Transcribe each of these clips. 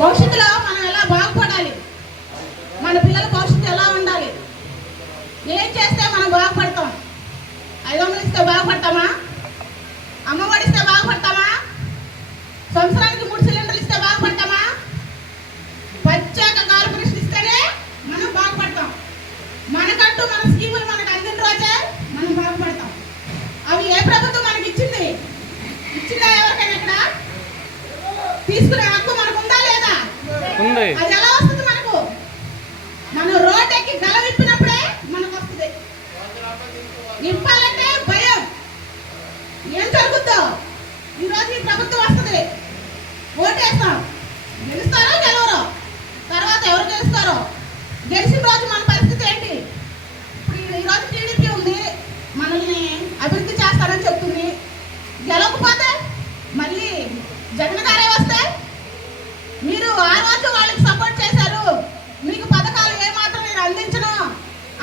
భవిష్యత్తులో మనం ఎలా బాగుపడాలి, మన పిల్లల భవిష్యత్తు ఎలా ఉండాలి, ఏం చేస్తే మనం బాగుపడతాం. 500 ఇస్తే బాగుపడతామా? అమ్మఒడి ఇస్తే బాగుపడతామా? సంవత్సరానికి 3 సిలిండర్లు ఇస్తే బాగుపడతామా? ప్రత్యేక కార్పొరేషన్ ఇస్తేనే మనం బాగుపడతాం. మనకంటూ మన స్కీములు మనకు అందిన రోజే మనం బాగుపడతాం. అవి ఏ ప్రభుత్వం మనకి ఇచ్చింది? ఇచ్చిందా ఎవరికైనా? ఇక్కడ తీసుకునే హక్కు మనకు ఉందా లేదా? అది ఎలా వస్తుంది మనకు? మనం రోడ్ ఎక్కి గల విప్పినప్పుడే మనకు వస్తుంది. నింపాలంటే భయం. ఏం జరుగుద్దో? ఈరోజు ఈ ప్రభుత్వం వస్తుంది, ఓటేస్తాం, గెలుస్తారో గెలవరో, తర్వాత ఎవరు గెలుస్తారో. గెలిచిన రోజు మన పరిస్థితి ఏంటి? ఇప్పుడు ఈరోజు టీడీపీ ఉంది, మనల్ని అభివృద్ధి చేస్తారని చెప్తుంది. గెలవకపోతే మళ్ళీ జగన్ గారే వస్తే మీరు ఆ రోజు వాళ్ళకి సపోర్ట్ చేశారు, మీకు పథకాలు ఏమాత్రం నేను అందించను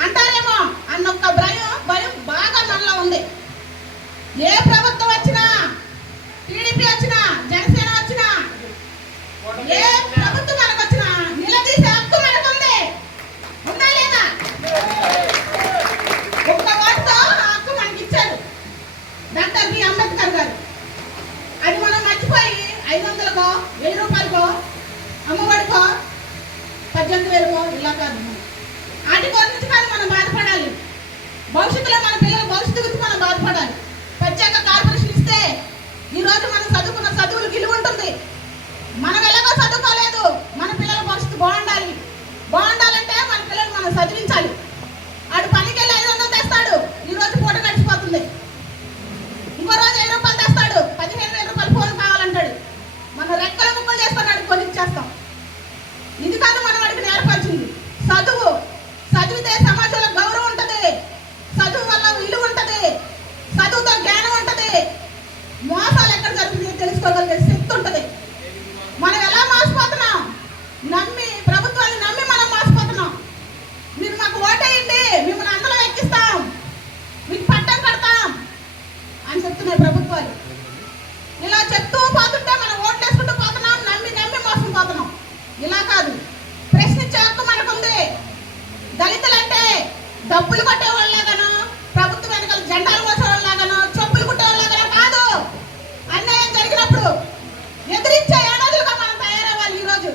అంటారేమో అన్న ఒక్క భయం బాగా మనలో ఉంది. ఏ ప్రభుత్వం వచ్చినా, టీడీపీ వచ్చినా, జనసేన వచ్చినా, ఏ ప్రభుత్వం మనకు వచ్చినా నిలదీసే హక్కు మనకు ఉంది. ఉందా లేదా? ఒక్క ఓటుతో ఆ హక్కు మనకి ఇచ్చారు డాక్టర్ బి అంబేద్కర్ గారు. అది మనం మర్చిపోయి 500కో 1000 రూపాయలకో అమ్మఒడికో 18,000కో ఇలా కాదు. వాటి గురించి కాదు మనం బాధపడాలి. భవిష్యత్తులో మన పిల్లల భవిష్యత్తు గురించి మనం బాధపడాలి. ప్రత్యేక కార్పొరేషన్ ఇస్తే ఈరోజు మనం చదువుకున్న చదువులు విలువ ఉంటుంది. మనం ఎలాగో చదువుకోలేదు, మన పిల్లల భవిష్యత్తు బాగుండాలంటే మన పిల్లలు మనం చదివించాలి. ఆడు పనికి వెళ్ళి 500 తెస్తాడు, ఈరోజు పూట గడిచిపోతుంది. ఇంకో రోజు 1000 రూపాయలు తెస్తాడు, 15,000 రూపాయలు ఫోన్ కావాలంటాడు. మనం రెక్కల ముక్కలు చేసుకున్నాడు కొనిచ్చేస్తాం. ఇది కాదు మనం వాడికి నేర్పాల్సింది. చదివితే సమాజంలో గౌరవం ఉంటుంది, చదువు వల్ల విలువ ఉంటుంది, చదువుతో జ్ఞానం ఉంటుంది, మోసాలు ఎక్కడ జరుగుతుందో తెలుసుకోగలిగే శక్తి ఉంటుంది. మనం ఎలా మోసపోతున్నాం? ప్రభుత్వాన్ని నమ్మి మనం మోసపోతున్నాం. మీరు మాకు ఓటేయండి, మిమ్మల్ని అందులో ఎక్కిస్తాం, మీకు పట్టం కడతాం అని చెప్తున్నాయి ప్రభుత్వాలు. ఇలా చెప్తూ పోతుంటే మనం ఓట్లు వేసుకుంటూ పోతున్నాం, నమ్మి మోసం పోతున్నాం. ఇలా కాదు, ప్రశ్నించే హక్కు మనకుంది. దళితులంటే డబ్బులు కొట్టేవాళ్ళలాగానో, ప్రభుత్వం వెనకాల జెండాలు మోసేవాళ్ళలాగానో, చెప్పులు కుట్టేవాళ్ళలాగానో కాదు. అన్యాయం జరిగినప్పుడు ఎదిరించే ఏడాదులుగా మనం తయారవ్వాలి. ఈరోజు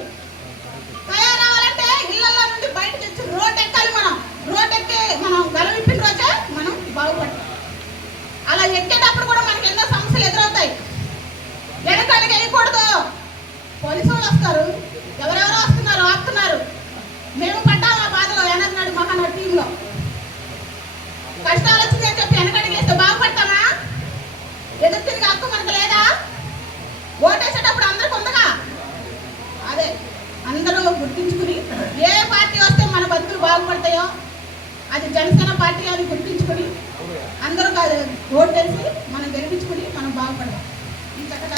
తయారవ్వాలంటే ఇళ్లలో నుండి బయటకు వచ్చి రోడ్ ఎక్కాలి. రోడ్ ఎక్కి మనం గలవిప్పిన రోజే మనం బాగుపడతాం. అలా ఎక్కేటప్పుడు కూడా మనకి ఎన్నో సమస్యలు ఎదురవుతాయి. వెనకాలకి వెళ్ళకూడదు. పోలీసు వాళ్ళు వస్తారు, ఎవరెవరో వస్తున్నారు, ఆపుతున్నారు. మేము పడ్డాం ఆ బాధలో. వెనకనాడు మహానాడు టీంలో కష్టాలు వచ్చిందని చెప్పి వెనకడికి వేస్తే బాగుపడతామా? ఎదురు తిరిగి హక్కు మనకు లేదా? ఓటేసేటప్పుడు అందరికి ఉందగా. అదే అందరూ గుర్తించుకుని ఏ పార్టీ వస్తే మన బతుకులు బాగుపడతాయో అది జనసేన పార్టీ అని గుర్తించుకుని అందరూ ఓటేసి మనం గెలిపించుకుని మనం బాగుపడతాం. ఈ చక్కగా